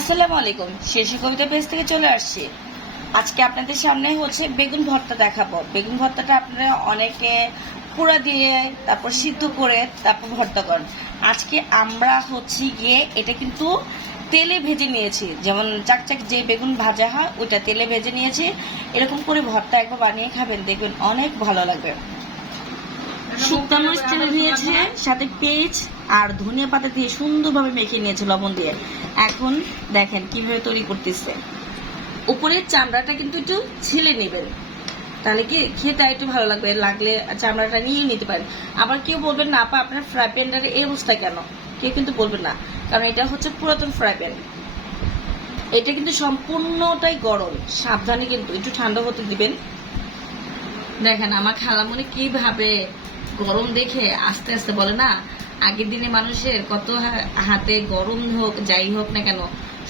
আসসালামু আলাইকুম। শেষে কবিতা পেজ থেকে চলে আসছি। আজকে আপনাদের সামনে হচ্ছে বেগুন ভর্তা দেখাবো। বেগুন ভর্তাটা আপনারা অনেকে পুরা দিয়ে তারপর সিদ্ধ করে তারপর ভর্তা করেন। আজকে আমরা হচ্ছে গিয়ে এটা কিন্তু তেলে ভেজে নিয়েছি। যেমন চাকচাক যে বেগুন ভাজা হয়, ওইটা তেলে ভেজে নিয়েছি। এরকম করে ভর্তা একবার বানিয়ে খাবেন, দেখবেন অনেক ভালো লাগবে। শুকনো মরিচ টেনে নিয়েছে, সাথে পেঁয়াজ আর ধনিয়া পাতা দিয়ে সুন্দরভাবে মেখে নিয়েছে লবণ দিয়ে। এখন দেখেন কীভাবে তৈরি করতেছে। উপরের চামড়াটা কিন্তু একটু ছিলে নেবেন। তাহলে কি খেতে একটু ভালো লাগবে, লাগলে চামড়াটা নিয়ে নিতে পারেন। আবার কেউ বলবেন না, আপা, আপনার ফ্রাই প্যানটার এই অবস্থা কেন? কেউ কিন্তু বলবেন না, কারণ এটা হচ্ছে পুরাতন ফ্রাই প্যান। এটা কিন্তু সম্পূর্ণটাই গরম, সাবধানে কিন্তু একটু ঠান্ডা হতে দিবেন। দেখেন আমার খালামণি কীভাবে গরম দেখে আস্তে আস্তে বলে, না, আগের দিনে মানুষের কত হাতে গরম হোক, যাই হোক না কেন,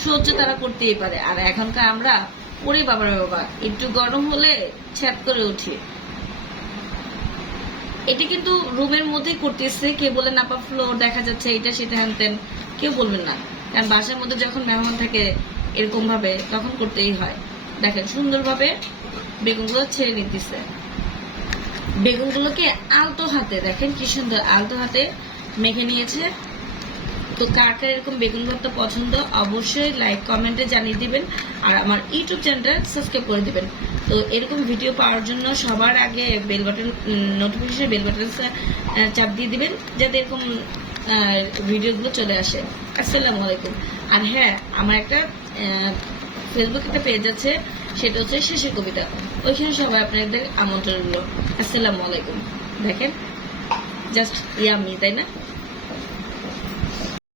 সহ্য তারা করতেই পারে। আর এখনকার আমরা, ওরে বাবার বাবা, একটু গরম হলে ছ্যাপ করে উঠি। এটি কিন্তু রুমের মধ্যেই করতেছে। কে বলে নাপা ফ্লোর দেখা যাচ্ছে এটা সেটা হ্যান ত্যান। কেউ বলবেন না। কারণ বাসার মধ্যে যখন মেহমান থাকে এরকম ভাবে তখন করতেই হয়। দেখেন, সুন্দরভাবে বেগুনগুলো ছেড়ে নিতেছে। বেগুনগুলোকে আলতো হাতে, দেখেন কি সুন্দর আলতো হাতে মেখে নিয়েছে। তো কার কার এরকম বেগুন ভর্তা পছন্দ অবশ্যই লাইক কমেন্টে জানিয়ে দিবেন আর আমার ইউটিউব চ্যানেলটা সাবস্ক্রাইব করে দিবেন। তো এরকম ভিডিও পাওয়ার জন্য সবার আগে bell button notification bell button চাপ দিয়ে দিবেন যাতে এরকম ভিডিওগুলো চলে আসে। আসসালামু আলাইকুম। আর হ্যাঁ আমার একটা ফেসবুক একটা পেজ আছে, সেটা হচ্ছে শেষের কবিতা। ওইখানে সবাই আপনাদের আমন্ত্রণ রইল। আসসালামু আলাইকুম। দেখেন জাস্ট ইয়ামি তাই না?